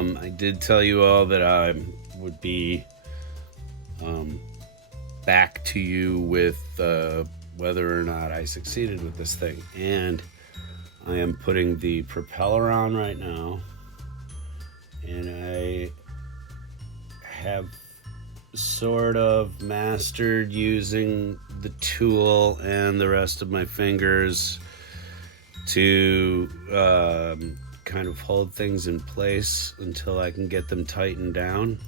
I did tell you all that I would be back to you with whether or not I succeeded with this thing. And I am putting the propeller on right now. And I have sort of mastered using the tool and the rest of my fingers to kind of hold things in place until I can get them tightened down.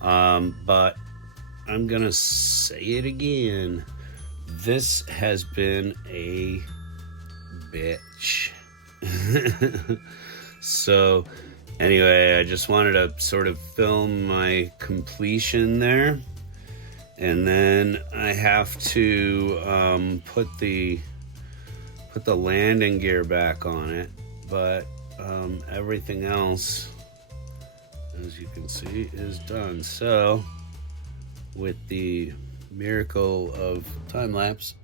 But I'm gonna say it again. This has been a bitch. So anyway, I just wanted to sort of film my completion there. And then I have to put the landing gear back on it. But everything else, as you can see, is done. So with the miracle of time lapse,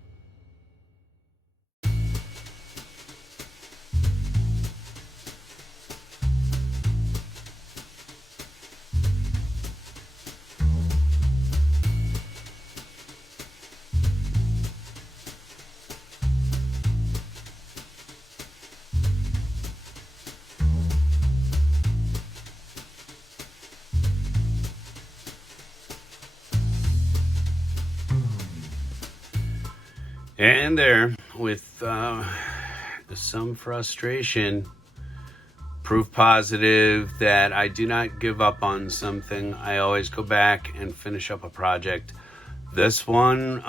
and there, with some frustration, proof positive that I do not give up on something. I always go back and finish up a project. This one,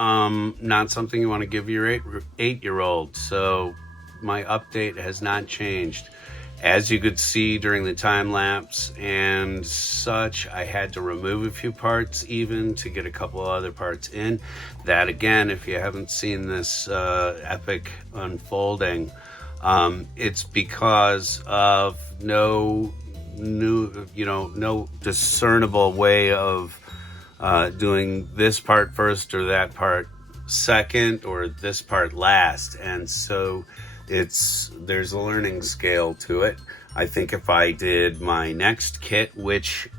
not something you want to give your eight-year-old. So my update has not changed. As you could see during the time lapse and such, I had to remove a few parts even to get a couple of other parts in. That again, if you haven't seen this epic unfolding, it's because of no discernible way of doing this part first or that part second or this part last. And so there's a learning scale to it. I think if I did my next kit, which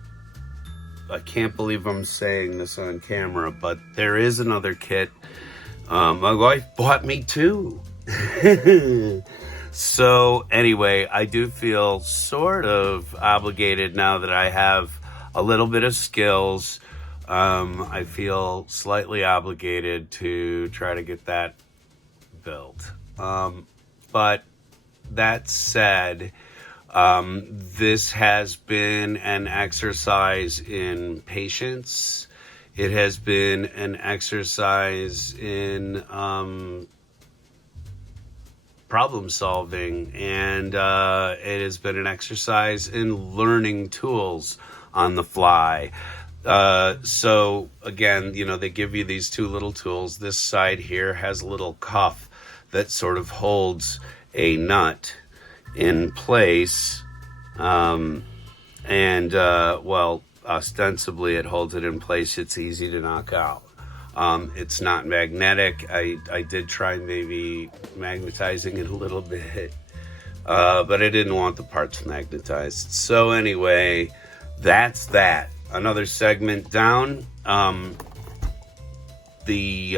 I can't believe I'm saying this on camera, but there is another kit. My wife bought me two. So anyway, I do feel sort of obligated now that I have a little bit of skills. I feel slightly obligated to try to get that built. But that said, this has been an exercise in patience. It has been an exercise in problem solving, and it has been an exercise in learning tools on the fly. So again, they give you these two little tools. This side here has a little cuff that sort of holds a nut in place. Well, ostensibly it holds it in place. It's easy to knock out. It's not magnetic. I did try maybe magnetizing it a little bit, but I didn't want the parts magnetized. So anyway, that's that. Another segment down. The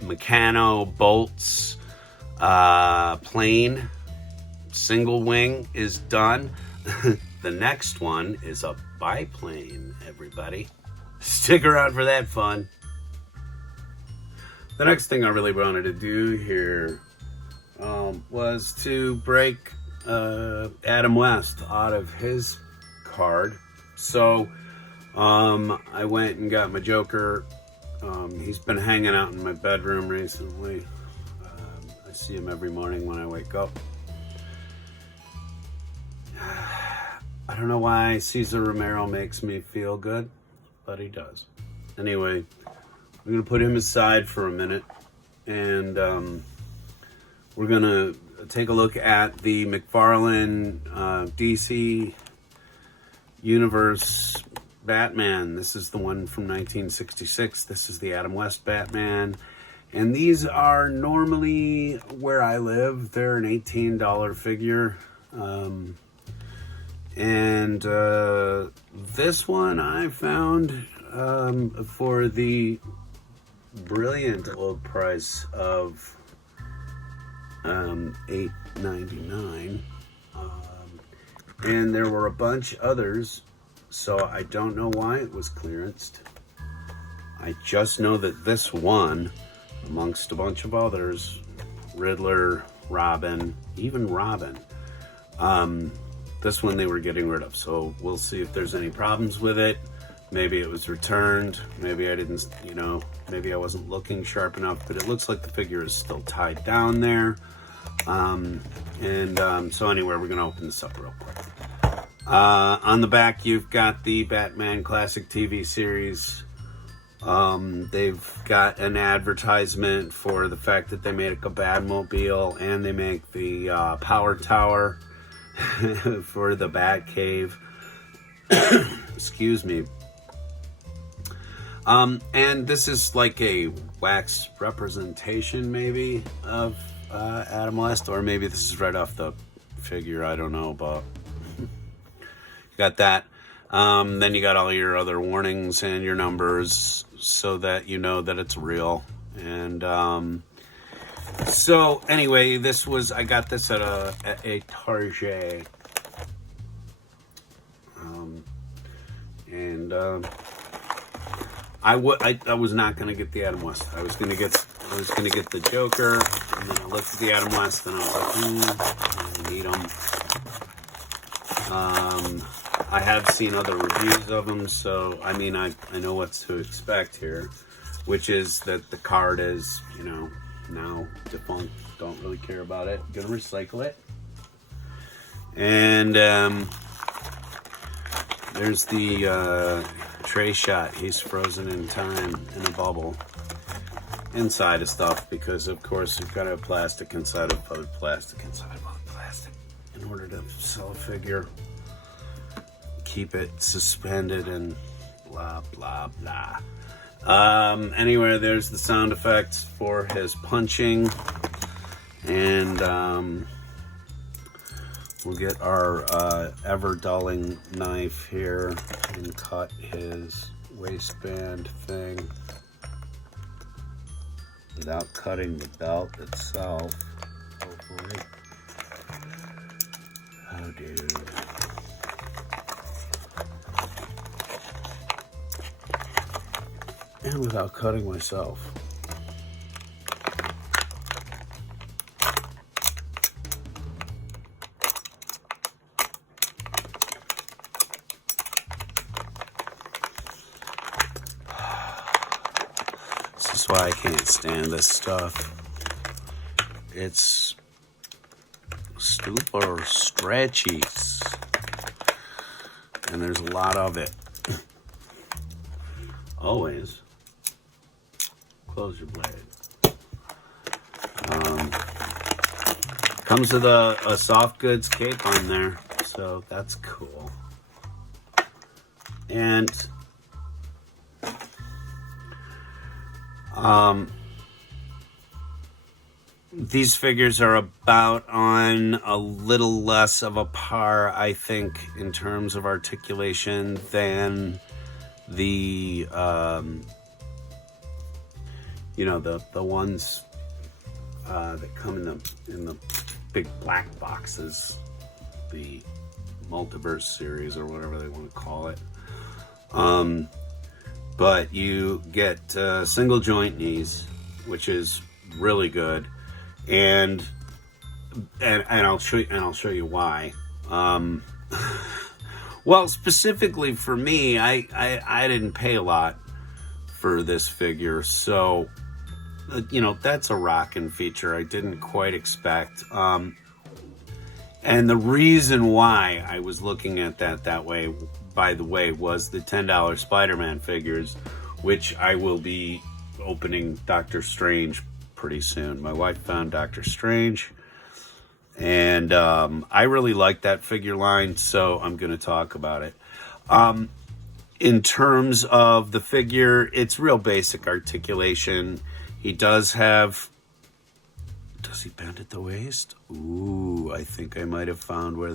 Meccano bolts plane single wing is done. The next one is a biplane, everybody. Stick around for that fun. The next thing I really wanted to do here was to break Adam West out of his card. So I went and got my Joker. He's been hanging out in my bedroom recently. I see him every morning when I wake up. I don't know why Cesar Romero makes me feel good, but he does. Anyway, I'm going to put him aside for a minute, and we're going to take a look at the McFarlane DC Universe Batman. This is the one from 1966. This is the Adam West Batman. And these are normally where I live. They're an $18 figure. And this one I found for the brilliant old price of $8.99. And there were a bunch others, so I don't know why it was clearanced. I just know that this one, amongst a bunch of others, Riddler, Robin, even Robin, this one they were getting rid of. So we'll see if there's any problems with it. Maybe it was returned. Maybe I didn't, maybe I wasn't looking sharp enough, but it looks like the figure is still tied down there. So anyway, we're going to open this up real quick. On the back, you've got the Batman Classic TV series. They've got an advertisement for the fact that they make a Batmobile, and they make the Power Tower for the Batcave. Excuse me. And this is like a wax representation, maybe, of Adam West, or maybe this is right off the figure. I don't know, but you got that. Then you got all your other warnings and your numbers so that you know that it's real. And so anyway, I got this at a Target. I was not going to get the Adam West. I was going to get the Joker, and then I looked at the Adam West, and I was like, I need them. I have seen other reviews of them, so I mean, I know what to expect here, which is that the card is, now defunct. Don't really care about it. Gonna recycle it. And there's the tray shot. He's frozen in time in a bubble inside of stuff, because of course you've got to have plastic inside of other plastic inside of other plastic in order to sell a figure, keep it suspended, and blah blah blah. Anyway, there's the sound effects for his punching, and we'll get our ever dulling knife here and cut his waistband thing without cutting the belt itself, hopefully. Oh, dude. And without cutting myself. This is why I can't stand this stuff. It's super stretchy, and there's a lot of it. Always close your blade. Comes with a soft goods cape on there, so that's cool. And these figures are about on a little less of a par, I think, in terms of articulation than the the ones that come in the big black boxes, the multiverse series or whatever they want to call it. But you get single joint knees, which is really good, and I'll show you why. Well, specifically for me, I didn't pay a lot for this figure, so that's a rockin' feature I didn't quite expect. And the reason why I was looking at that way, by the way, was the $10 Spider-Man figures, which I will be opening Doctor Strange pretty soon. My wife found Doctor Strange, and I really like that figure line, so I'm going to talk about it. In terms of the figure, it's real basic articulation. He does he bend at the waist? Ooh, I think I might have found where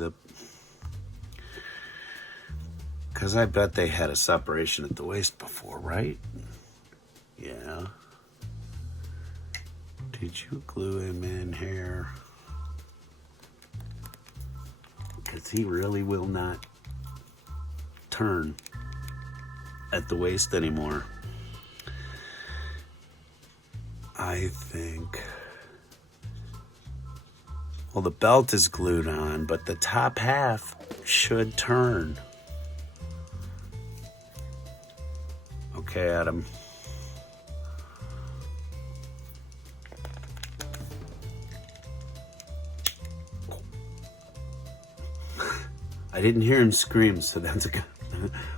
Because I bet they had a separation at the waist before, right? Yeah. Did you glue him in here? Because he really will not turn at the waist anymore. I think. Well, the belt is glued on, but the top half should turn. Okay, Adam. I didn't hear him scream, so that's a good.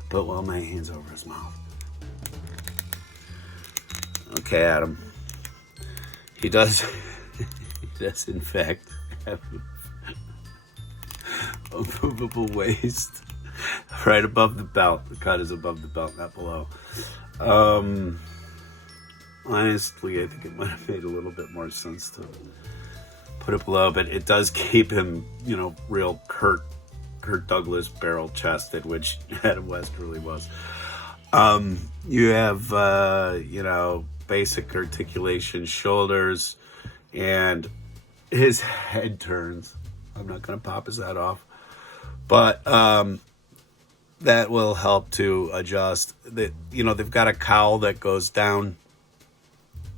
Put well my hands over his mouth. Okay, Adam. He does. He does, in fact, have a movable waist right above the belt. The cut is above the belt, not below. Honestly, I think it might have made a little bit more sense to put it below, but it does keep him, real Kurt Douglas barrel chested, which Adam West really was. You have, basic articulation, shoulders, and his head turns. I'm not going to pop his head off, but that will help to adjust. They've got a cowl that goes down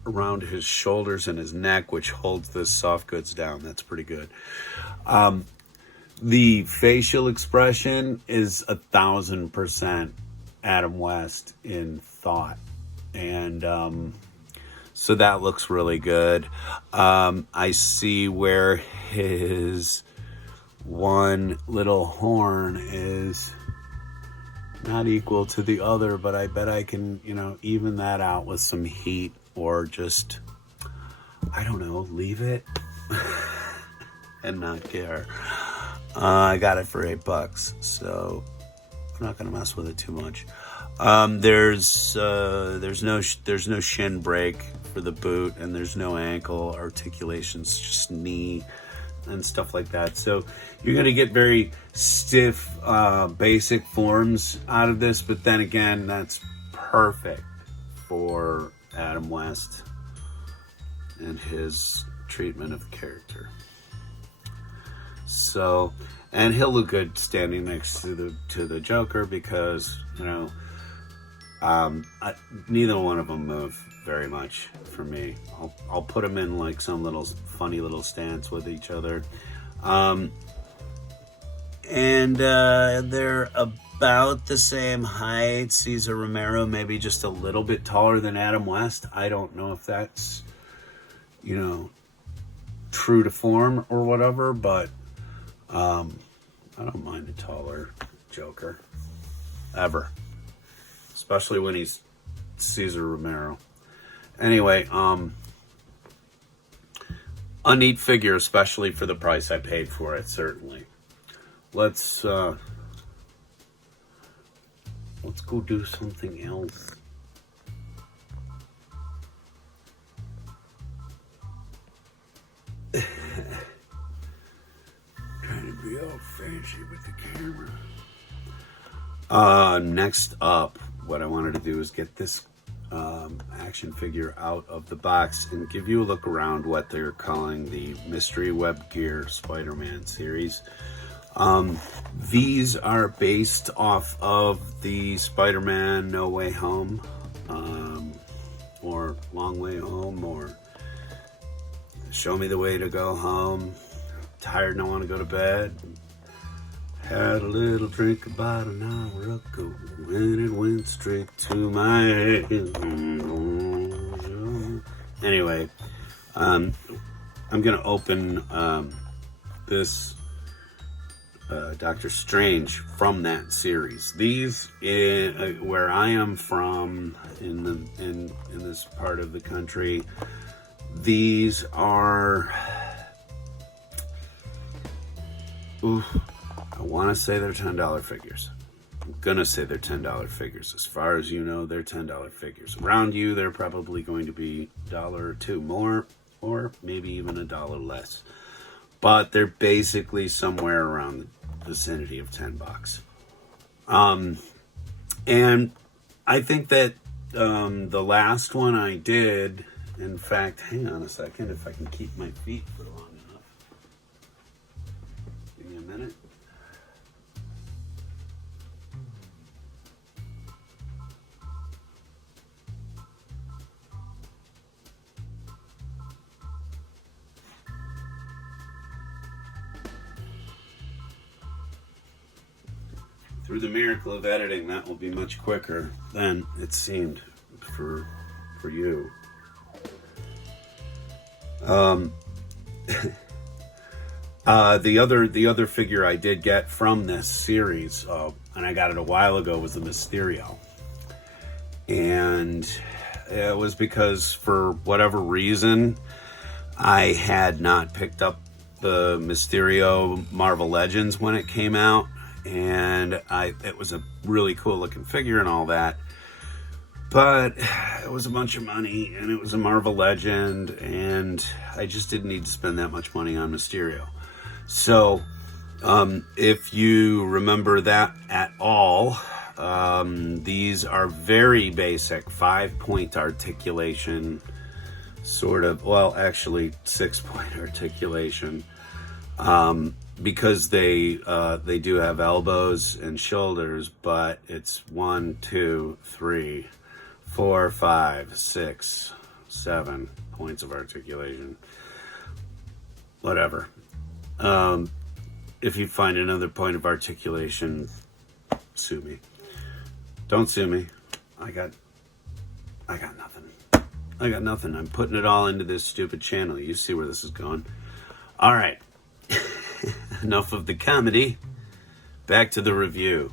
around his shoulders and his neck, which holds the soft goods down. That's pretty good. The facial expression is 1,000% Adam West in thought. And so that looks really good. I see where his one little horn is not equal to the other, but I bet I can, even that out with some heat, or just, I don't know, leave it and not care. I got it for $8, so I'm not gonna mess with it too much. There's no shin break for the boot, and there's no ankle articulations, just knee and stuff like that. So you're gonna get very stiff, basic forms out of this, but then again, that's perfect for Adam West and his treatment of the character. So, and he'll look good standing next to the Joker, because neither one of them move very much for me. I'll put them in like some little funny little stance with each other, and they're about the same height. Cesar Romero maybe just a little bit taller than Adam West. I don't know if that's true to form or whatever, but I don't mind a taller Joker ever, especially when he's Cesar Romero. Anyway, a neat figure, especially for the price I paid for it, certainly. Let's go do something else. Trying to be all fancy with the camera. Next up, what I wanted to do is get this action figure out of the box and give you a look around what they're calling the Mystery Web Gear Spider-Man series. These are based off of the Spider-Man No Way Home, or Long Way Home, or Show Me the Way to Go Home, Tired and I Want to Go to Bed, Had a little drink about an hour ago, and it went straight to my head. Anyway, I'm going to open this Doctor Strange from that series. These, where I am from, in this part of the country, these are, I want to say they're $10 figures. I'm gonna say they're $10 figures. As far as you know, they're $10 figures. Around you, they're probably going to be $1 or $2 more, or maybe even $1 less. But they're basically somewhere around the vicinity of $10. And I think that the last one I did, in fact, hang on a second if I can keep my feet for long enough. Give me a minute. Through the miracle of editing, that will be much quicker than it seemed for you. The other figure I did get from this series, and I got it a while ago, was the Mysterio, and it was because for whatever reason I had not picked up the Mysterio Marvel Legends when it came out. And it was a really cool looking figure and all that, but it was a bunch of money and it was a Marvel Legend, and I just didn't need to spend that much money on Mysterio. So if you remember that at all, these are very basic 5-point articulation, sort of, well, actually 6-point articulation. Because they do have elbows and shoulders, but it's 1, 2, 3, 4, 5, 6, 7 points of articulation. Whatever. If you find another point of articulation, sue me. Don't sue me. I got nothing. I got nothing. I'm putting it all into this stupid channel. You see where this is going. All right. Enough of the comedy. Back to the review.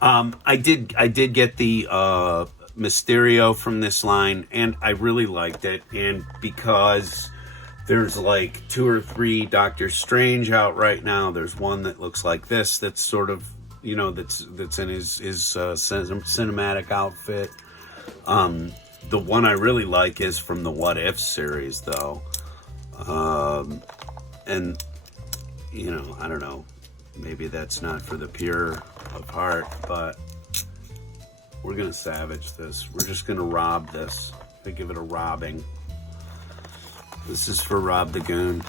I did get the Mysterio from this line, and I really liked it. And because there's like 2 or 3 Doctor Strange out right now, there's one that looks like this. That's sort of, you know, that's in his cinematic outfit. The one I really like is from the What If series, though. And you know, I don't know, maybe that's not for the pure of heart, but we're gonna savage this. We're just gonna rob this. We give it a robbing. This is for Rob the Goon.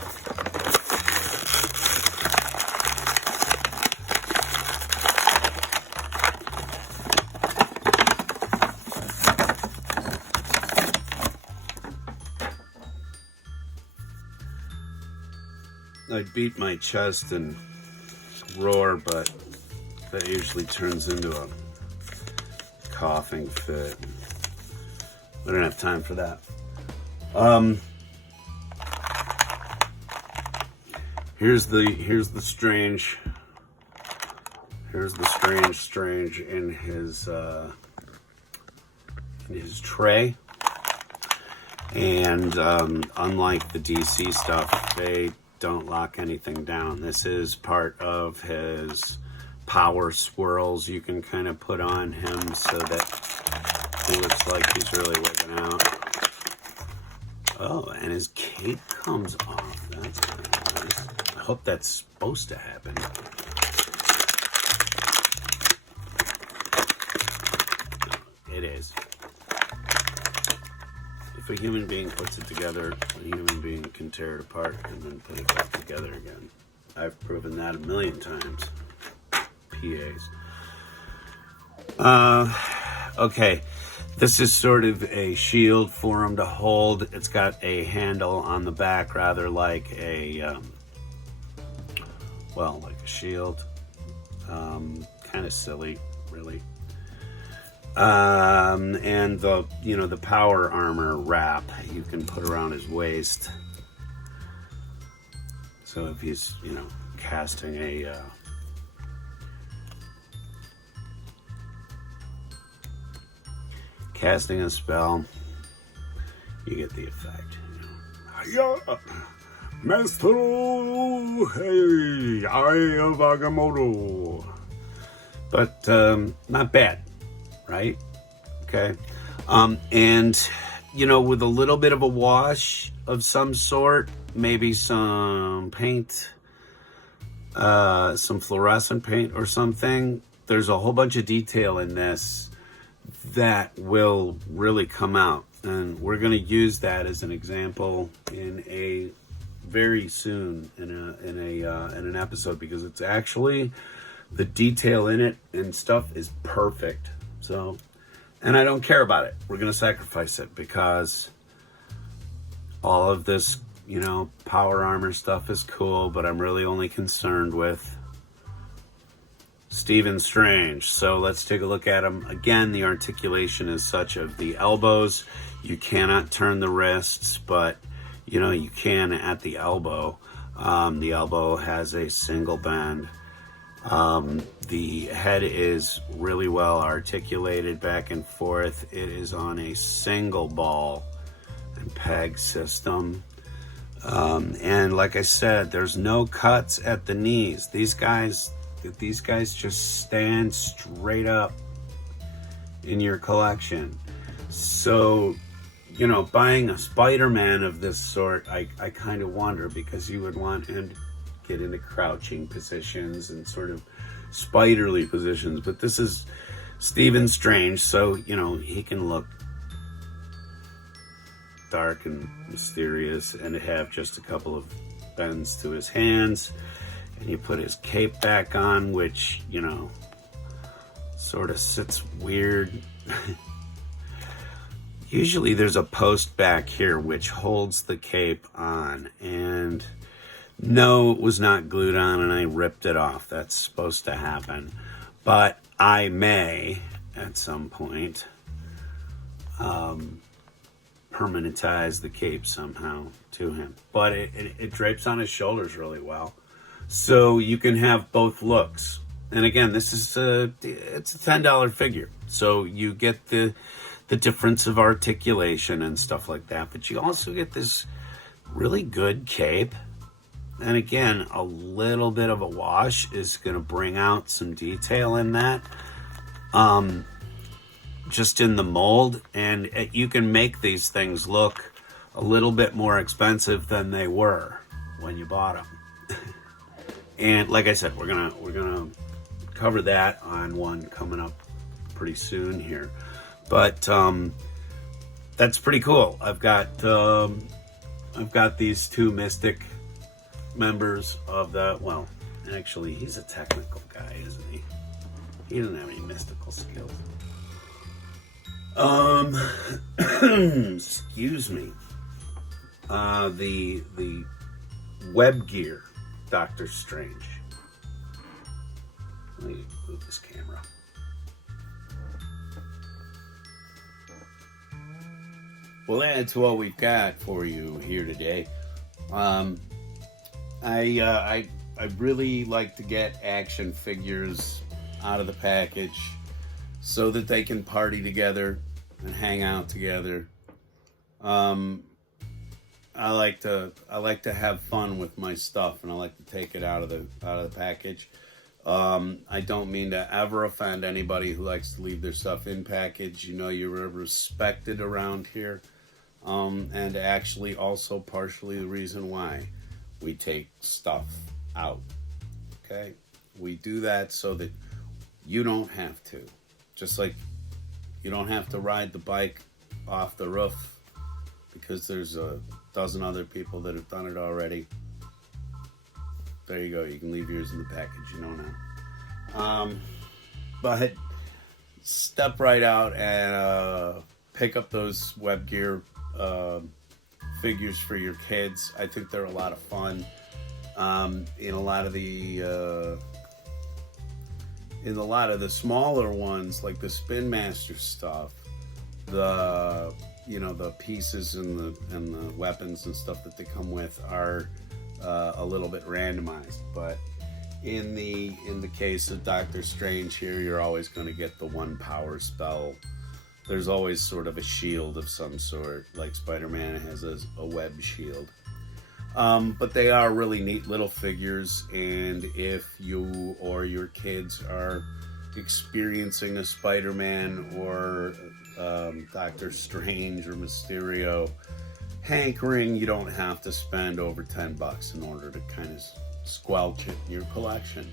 I'd beat my chest and roar, but that usually turns into a coughing fit. We don't have time for that. Here's the strange. Here's the strange in his tray. And unlike the DC stuff, they don't lock anything down. This is part of his power swirls you can kind of put on him so that he looks like he's really wigging out. Oh, and his cape comes off. That's kind of nice. I hope that's supposed to happen. It is. If a human being puts it together, a human being can tear it apart and then put it back together again. I've proven that 1,000,000 times. PAs. Okay. This is sort of a shield for him to hold. It's got a handle on the back, rather like a, like a shield. Kind of silly, really. And the power armor wrap you can put around his waist. So if he's, casting a spell, you get the effect. Yeah, Maestro, hey, I am Agamotto. But not bad, right? Okay. And with a little bit of a wash of some sort, maybe some paint, some fluorescent paint or something, there's a whole bunch of detail in this that will really come out, and we're going to use that as an example in a very soon in an episode, because it's actually, the detail in it and stuff is perfect. So, and I don't care about it. We're going to sacrifice it because all of this, power armor stuff is cool, but I'm really only concerned with Stephen Strange. So let's take a look at him. Again, the articulation is such of the elbows. You cannot turn the wrists, but you can at the elbow. The elbow has a single bend. The head is really well articulated back and forth. It is on a single ball and peg system. And like I said, there's no cuts at the knees. These guys just stand straight up in your collection. So, buying a Spider-Man of this sort, I kind of wonder, because you would want him to get into crouching positions and sort of spiderly positions. But this is Stephen Strange, so, he can look dark and mysterious and have just a couple of bends to his hands. And you put his cape back on, which, sort of sits weird. Usually there's a post back here which holds the cape on, and no, it was not glued on and I ripped it off. That's supposed to happen. But I may, at some point, permanentize the cape somehow to him. But it drapes on his shoulders really well. So you can have both looks. And again, this is it's a $10 figure. So you get the difference of articulation and stuff like that. But you also get this really good cape. And again, a little bit of a wash is going to bring out some detail in that. Just in the mold. And you can make these things look a little bit more expensive than they were when you bought them. And like I said, we're gonna cover that on one coming up pretty soon here. But that's pretty cool. I've got these two Mystic members of the, well, actually he's a technical guy, isn't he? He doesn't have any mystical skills. Excuse me. The web gear Doctor Strange. Let me move this camera. We'll add to what we've got for you here today. I really like to get action figures out of the package so that they can party together and hang out together. I like to have fun with my stuff, and I like to take it out of the package. I don't mean to ever offend anybody who likes to leave their stuff in package. You're respected around here, and actually also partially the reason why we take stuff out. Okay, we do that so that you don't have to. Just like you don't have to ride the bike off the roof because there's a dozen other people that have done it already. There you go. You can leave yours in the package. Now. But step right out and pick up those web gear figures for your kids. I think they're a lot of fun. In a lot of the smaller ones, like the Spin Master stuff, the pieces and the weapons and stuff that they come with are a little bit randomized. But in the case of Doctor Strange here, you're always going to get the one power spell. There's always sort of a shield of some sort, like Spider-Man has a web shield. But they are really neat little figures, and if you or your kids are experiencing a Spider-Man or Doctor Strange or Mysterio hankering, you don't have to spend over $10 in order to kind of squelch it in your collection.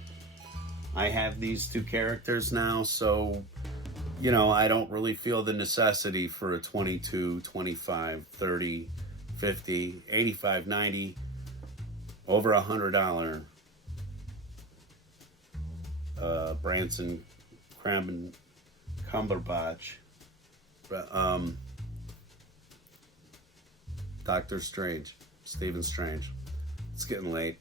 I have these two characters now, so, you know, I don't really feel the necessity for a 22, 25, 30, 50, 85, 90, over $100 Branson Cumberbatch Doctor Strange, Stephen Strange. It's getting late.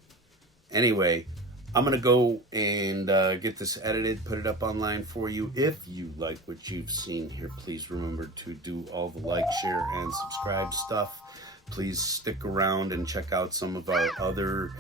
Anyway, I'm going to go and get this edited, put it up online for you. If you like what you've seen here, please remember to do all the like, share, and subscribe stuff. Please stick around and check out some of our other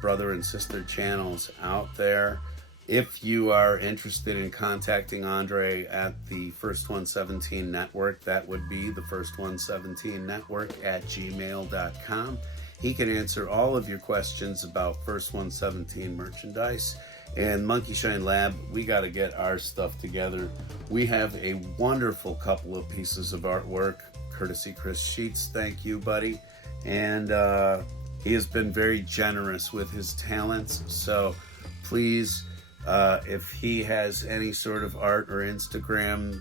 brother and sister channels out there. If you are interested in contacting Andre at the First 117 Network, that would be the First 117 Network at gmail.com. He can answer all of your questions about First 117 merchandise. And Monkeyshine Lab, we got to get our stuff together. We have a wonderful couple of pieces of artwork, courtesy Chris Sheets. Thank you, buddy. And he has been very generous with his talents. So please, if he has any sort of art or Instagram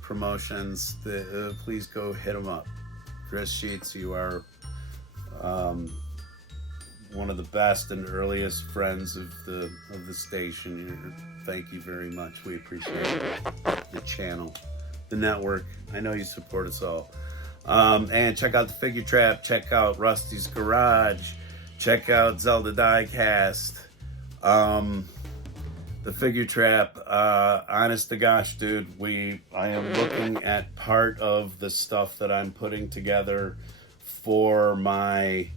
promotions, please go hit him up. Chris Sheets, you are one of the best and earliest friends of the station. Thank you very much. We appreciate the channel, the network. I know you support us all. And check out the Figure Trap. Check out Rusty's Garage. Check out Zelda Diecast. The Figure Trap. Honest to gosh, dude, I am looking at part of the stuff that I'm putting together for my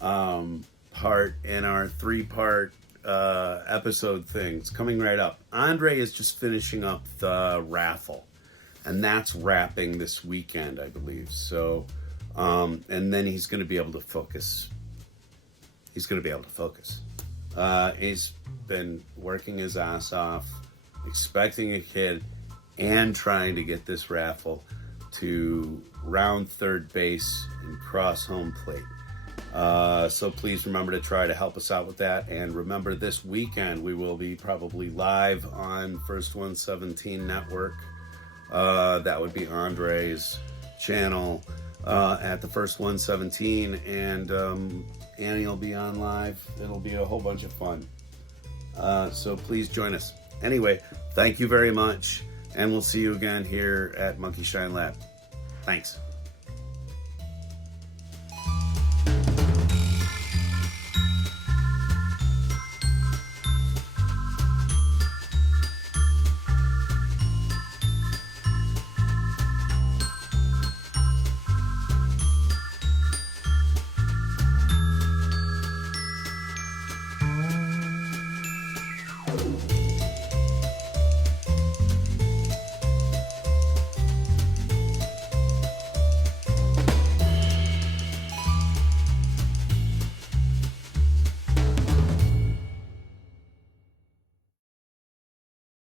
part in our 3-part episode things coming right up. Andre is just finishing up the raffle, and that's wrapping this weekend, I believe. So, and then he's going to be able to focus. He's been working his ass off, expecting a kid, and trying to get this raffle to round third base and cross home plate. So please remember to try to help us out with that. And remember, this weekend we will be probably live on First 117 Network. That would be Andre's channel at the First 117, and Annie will be on live. It'll be a whole bunch of fun. So please join us. Anyway, thank you very much, and we'll see you again here at Monkeyshine Lab. Thanks.